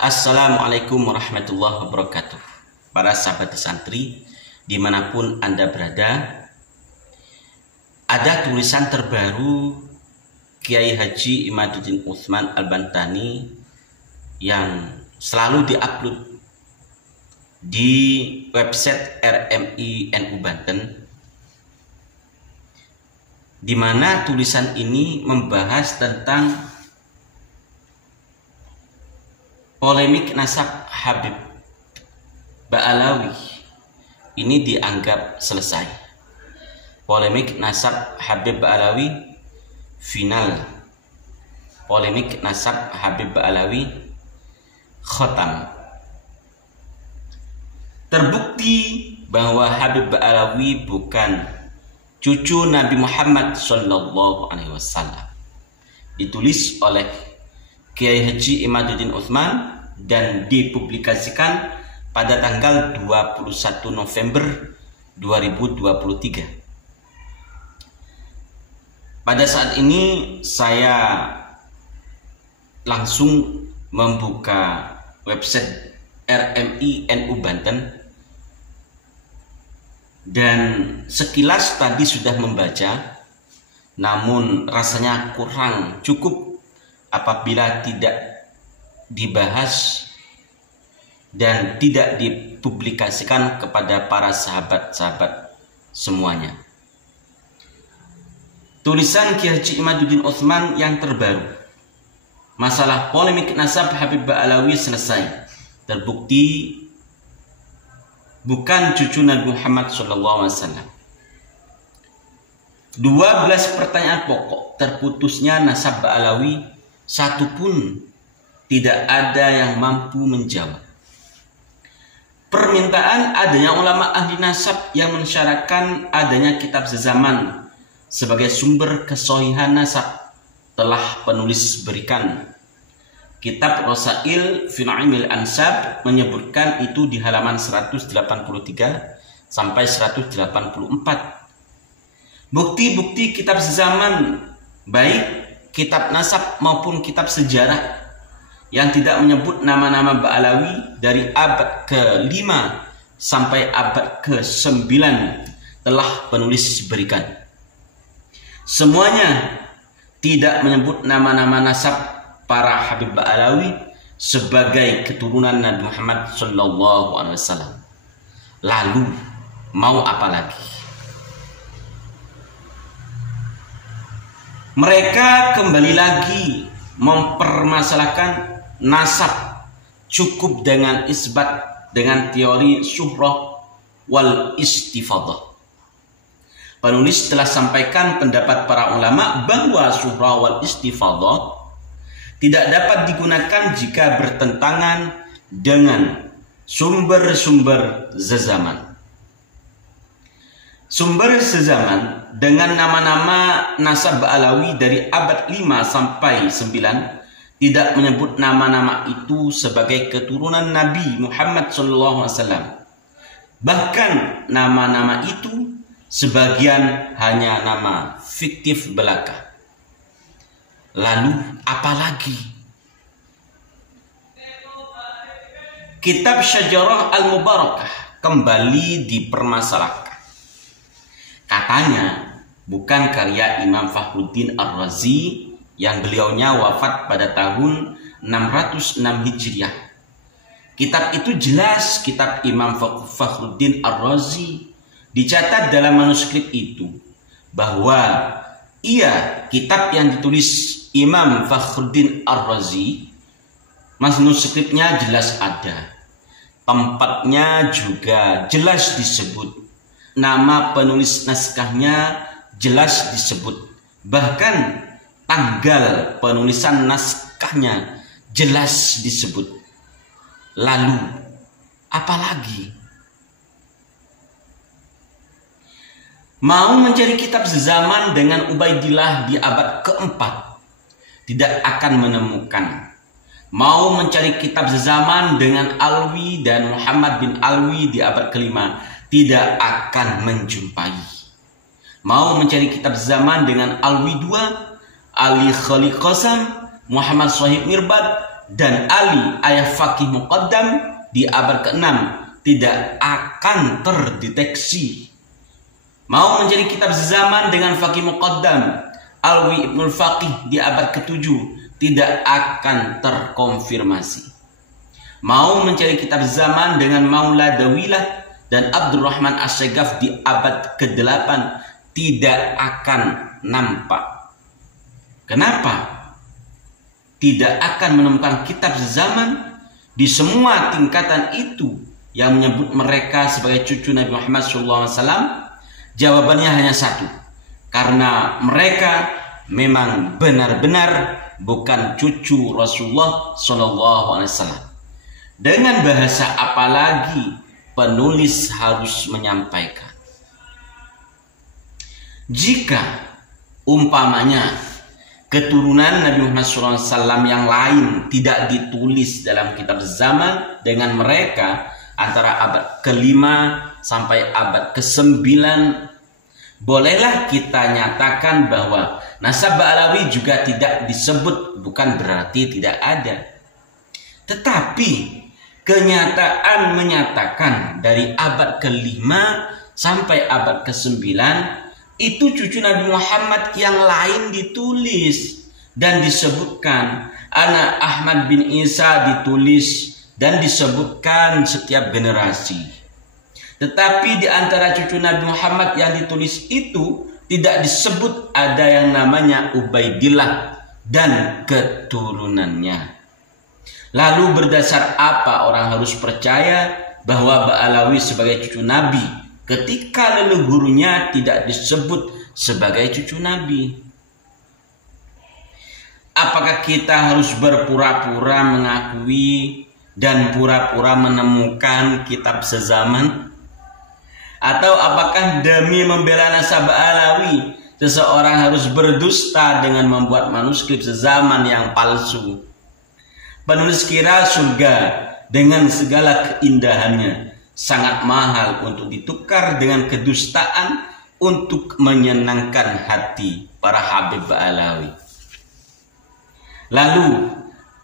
Assalamualaikum warahmatullahi wabarakatuh. Para sahabat santri dimanapun Anda berada, ada tulisan terbaru Kiai Haji Imaduddin Utsman Al-Bantani yang selalu diupload di website RMI NU Banten, di mana tulisan ini membahas tentang polemik nasab Habib Ba'alawi. Ini dianggap selesai. Polemik nasab Habib Ba'alawi final. Polemik nasab Habib Ba'alawi khotam. Terbukti bahwa Habib Ba'alawi bukan cucu Nabi Muhammad SAW. Ditulis oleh Kiai Haji Imaduddin Utsman dan dipublikasikan pada tanggal 21 November 2023. Pada saat ini saya langsung membuka website RMI NU Banten dan sekilas tadi sudah membaca, namun rasanya kurang cukup apabila tidak dibahas dan tidak dipublikasikan kepada para sahabat-sahabat semuanya. Tulisan Kiai Haji Imaduddin Utsman yang terbaru, masalah polemik nasab Habib Ba'alawi selesai. Terbukti bukan cucu Nabi Muhammad SAW. 12 pertanyaan pokok terputusnya nasab Ba'alawi, satu pun tidak ada yang mampu menjawab. Permintaan adanya ulama ahli nasab yang mensyaratkan adanya kitab sezaman sebagai sumber kesohihan nasab telah penulis berikan. Kitab Rosail fi Ilmil Ansab menyebutkan itu di halaman 183 sampai 184. Bukti-bukti kitab sezaman, baik kitab nasab maupun kitab sejarah yang tidak menyebut nama-nama Ba'alawi dari abad ke-5 sampai abad ke-9 telah penulis berikan. Semuanya tidak menyebut nama-nama nasab para Habib Ba'alawi sebagai keturunan Nabi Muhammad SAW. Lalu mau apa lagi? Mereka kembali lagi mempermasalahkan nasab cukup dengan isbat dengan teori syuhrah wal istifadah. Penulis telah sampaikan pendapat para ulama bahwa syuhrah wal istifadah tidak dapat digunakan jika bertentangan dengan sumber-sumber sezaman. Sumber sezaman dengan nama-nama nasab Ba'alawi dari abad 5 sampai 9 tidak menyebut nama-nama itu sebagai keturunan Nabi Muhammad SAW. Bahkan nama-nama itu sebagian hanya nama fiktif belaka. Lalu apalagi? Kitab Syajarah Al-Mubarakah kembali dipermasalahkan. Katanya bukan karya Imam Fakhruddin Ar-Razi yang beliaunya wafat pada tahun 606 Hijriah. Kitab itu jelas kitab Imam Fakhruddin Ar-Razi. Dicatat dalam manuskrip itu bahwa kitab yang ditulis Imam Fakhruddin Ar-Razi, manuskripnya jelas ada. Tempatnya juga jelas disebut. Nama penulis naskahnya jelas disebut. Bahkan tanggal penulisan naskahnya jelas disebut. Lalu apalagi? Mau mencari kitab sezaman dengan Ubaidillah di abad ke-4 tidak akan menemukan. Mau mencari kitab sezaman dengan Alwi dan Muhammad bin Alwi di abad ke-5 tidak akan menjumpai. Mau mencari kitab zaman dengan Alwi II, Ali Khalil Qasam, Muhammad Shahid Mirbad dan Ali ayah faqih muqaddam di abad ke-6 tidak akan terdeteksi. Mau mencari kitab zaman dengan faqih muqaddam Alwi Ibnul Faqih di abad ke-7 tidak akan terkonfirmasi. Mau mencari kitab zaman dengan Maula Dawilah dan Abdurrahman As-Segaf di abad ke-8 tidak akan nampak. Kenapa? Tidak akan menemukan kitab zaman di semua tingkatan itu yang menyebut mereka sebagai cucu Nabi Muhammad SAW. Jawabannya hanya satu, karena mereka memang benar-benar bukan cucu Rasulullah SAW. Dengan bahasa apa lagi penulis harus menyampaikan? Jika umpamanya keturunan Nabi Muhammad SAW yang lain tidak ditulis dalam kitab zaman dengan mereka antara abad ke-5 sampai abad ke-9, bolehlah kita nyatakan bahwa nasab Ba'alawi juga tidak disebut, bukan berarti tidak ada. Tetapi kenyataan menyatakan dari abad ke-5 sampai abad ke-9 itu cucu Nabi Muhammad yang lain ditulis dan disebutkan. Anak Ahmad bin Isa ditulis dan disebutkan setiap generasi. Tetapi di antara cucu Nabi Muhammad yang ditulis itu tidak disebut ada yang namanya Ubaidillah dan keturunannya. Lalu berdasar apa orang harus percaya bahwa Ba'alawi sebagai cucu Nabi ketika leluhurnya tidak disebut sebagai cucu Nabi? Apakah kita harus berpura-pura mengakui dan pura-pura menemukan kitab sezaman? Atau apakah demi membela nasab Ba'alawi seseorang harus berdusta dengan membuat manuskrip sezaman yang palsu? Penulis kira surga dengan segala keindahannya sangat mahal untuk ditukar dengan kedustaan untuk menyenangkan hati para Habib Ba'alawi. Lalu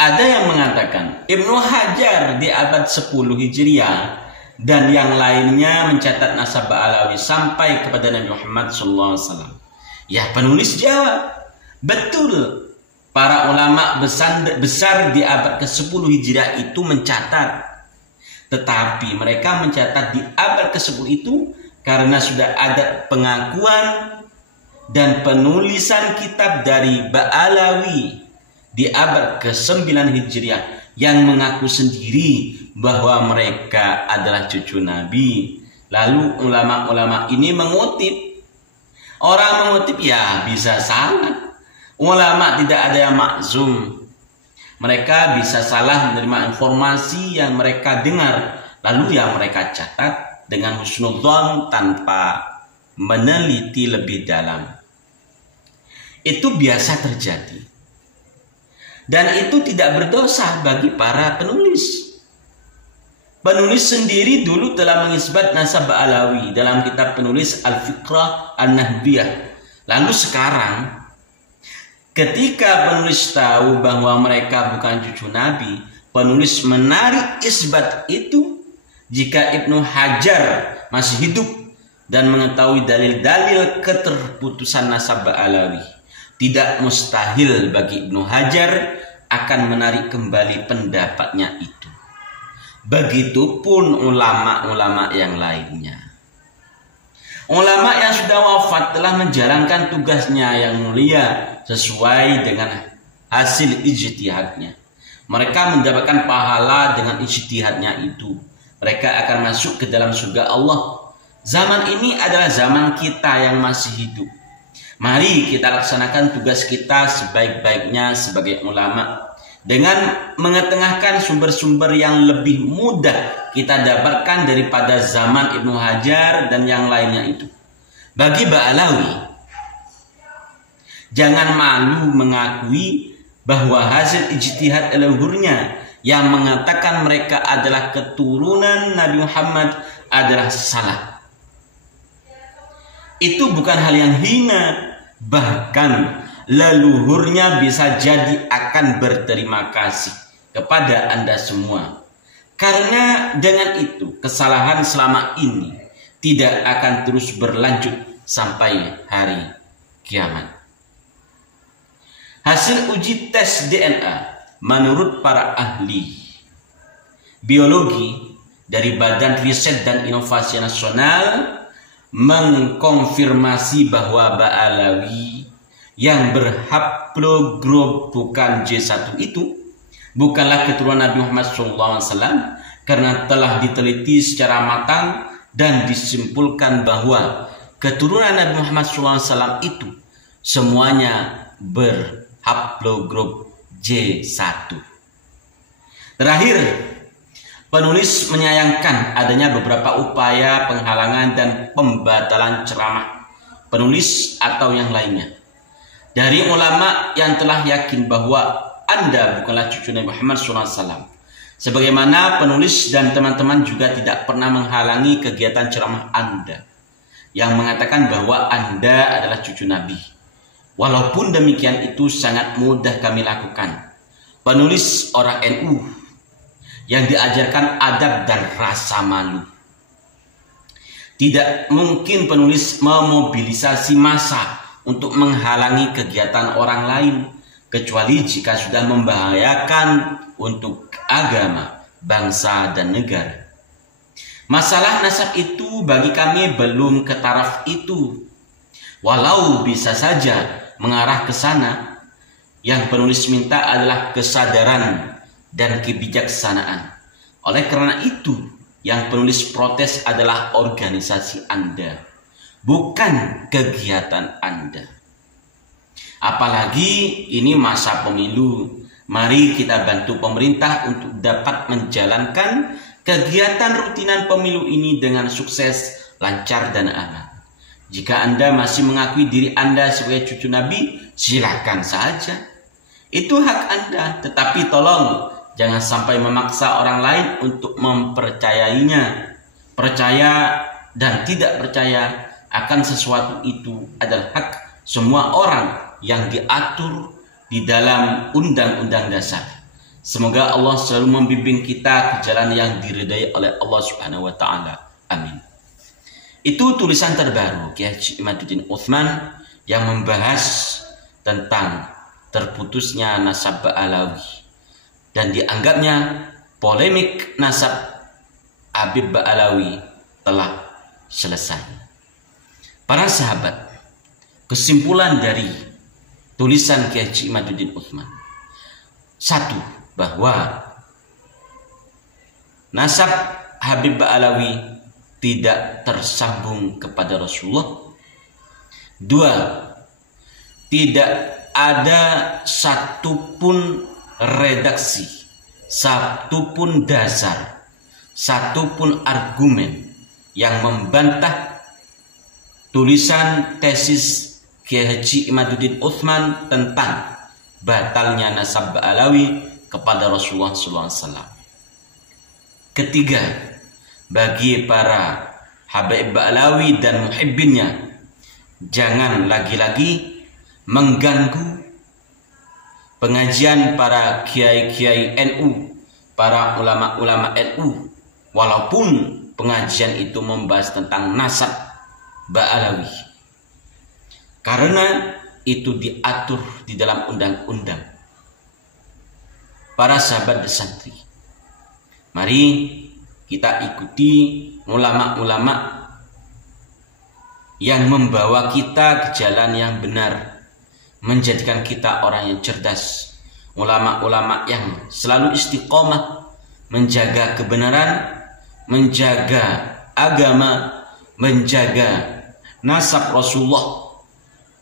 ada yang mengatakan Ibnu Hajar di abad 10 Hijriah dan yang lainnya mencatat nasab Ba'alawi sampai kepada Nabi Muhammad SAW. Ya, penulis jawab, betul, para ulama besar di abad ke-10 Hijriah itu mencatat. Tetapi mereka mencatat di abad ke-10 itu karena sudah ada pengakuan dan penulisan kitab dari Ba'alawi di abad ke-9 Hijriah yang mengaku sendiri bahwa mereka adalah cucu Nabi. Lalu ulama-ulama ini mengutip. Orang mengutip ya bisa salah. Ulama tidak ada yang maksum. Mereka bisa salah menerima informasi yang mereka dengar, lalu yang mereka catat dengan husnudzon tanpa meneliti lebih dalam. Itu biasa terjadi. Dan itu tidak berdosa bagi para penulis. Penulis sendiri dulu telah mengisbat nasab Ba'alawi dalam kitab penulis Al-Fiqrah An-Nahbiyah. Lalu sekarang ketika penulis tahu bahwa mereka bukan cucu Nabi, penulis menarik isbat itu. Jika Ibnu Hajar masih hidup dan mengetahui dalil-dalil keterputusan nasab Ba'alawi, tidak mustahil bagi Ibnu Hajar akan menarik kembali pendapatnya itu. Begitupun ulama-ulama yang lainnya. Ulama yang sudah wafat telah menjalankan tugasnya yang mulia sesuai dengan hasil ijtihadnya. Mereka mendapatkan pahala dengan ijtihadnya itu. Mereka akan masuk ke dalam surga Allah. Zaman ini adalah zaman kita yang masih hidup. Mari kita laksanakan tugas kita sebaik-baiknya sebagai ulama dengan mengetengahkan sumber-sumber yang lebih mudah kita dapatkan daripada zaman Ibnu Hajar dan yang lainnya itu. Bagi Ba'alawi, jangan malu mengakui bahwa hasil ijtihad leluhurnya yang mengatakan mereka adalah keturunan Nabi Muhammad adalah salah. Itu bukan hal yang hina, bahkan leluhurnya bisa jadi akan berterima kasih kepada Anda semua. Karena dengan itu kesalahan selama ini tidak akan terus berlanjut sampai hari kiamat. Hasil uji tes DNA menurut para ahli biologi dari Badan Riset dan Inovasi Nasional mengkonfirmasi bahwa Ba'alawi yang berhaplogrup bukan J1 itu bukanlah keturunan Nabi Muhammad SAW, karena telah diteliti secara matang dan disimpulkan bahwa keturunan Nabi Muhammad SAW itu semuanya berhaplogrup J1. Terakhir, penulis menyayangkan adanya beberapa upaya penghalangan dan pembatalan ceramah penulis atau yang lainnya dari ulama yang telah yakin bahwa Anda bukanlah cucu Nabi Muhammad SAW. Sebagaimana penulis dan teman-teman juga tidak pernah menghalangi kegiatan ceramah Anda yang mengatakan bahwa Anda adalah cucu Nabi. Walaupun demikian itu sangat mudah kami lakukan. Penulis orang NU yang diajarkan adab dan rasa malu. Tidak mungkin penulis memobilisasi massa untuk menghalangi kegiatan orang lain, kecuali jika sudah membahayakan untuk agama, bangsa, dan negara. Masalah nasab itu bagi kami belum ke taraf itu. Walau bisa saja mengarah ke sana, yang penulis minta adalah kesadaran dan kebijaksanaan. Oleh karena itu, yang penulis protes adalah organisasi Anda, bukan kegiatan Anda. Apalagi ini masa pemilu. Mari kita bantu pemerintah untuk dapat menjalankan kegiatan rutinan pemilu ini dengan sukses, lancar, dan aman. Jika Anda masih mengakui diri Anda sebagai cucu Nabi, silakan saja. Itu hak Anda, tetapi tolong jangan sampai memaksa orang lain untuk mempercayainya. Percaya dan tidak percaya akan sesuatu itu adalah hak semua orang yang diatur di dalam Undang-Undang Dasar. Semoga Allah selalu membimbing kita ke jalan yang diridai oleh Allah Subhanahu wa Ta'ala. Amin. Itu tulisan terbaru Kiai Haji Imaduddin Utsman yang membahas tentang terputusnya nasab Ba'alawi dan dianggapnya polemik nasab Habib Ba'alawi telah selesai. Para sahabat, kesimpulan dari tulisan Kiai Haji Imaduddin Utsman, satu, bahwa nasab Habib Ba'alawi tidak tersambung kepada Rasulullah. Dua, tidak ada satupun redaksi, satupun dasar, satupun argumen yang membantah tulisan tesis Kiai Haji Imaduddin Utsman tentang batalnya nasab Ba'alawi kepada Rasulullah SAW. Ketiga, bagi para Habib Ba'alawi dan muhibbinnya, jangan lagi-lagi mengganggu pengajian para kiai-kiai NU, para ulama-ulama NU, walaupun pengajian itu membahas tentang nasab Ba'alawi, karena itu diatur di dalam undang-undang. Para sahabat dan santri, mari kita ikuti ulama-ulama yang membawa kita ke jalan yang benar, menjadikan kita orang yang cerdas. Ulama-ulama yang selalu istiqomah, menjaga kebenaran, menjaga agama, menjaga nasab Rasulullah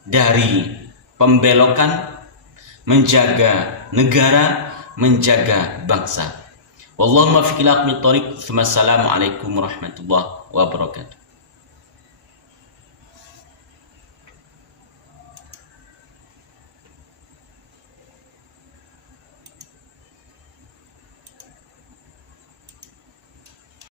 dari pembelokan, menjaga negara, menjaga bangsa. Wallahumma fiqh ila aqmit thoriq. Assalamualaikum warahmatullahi wabarakatuh.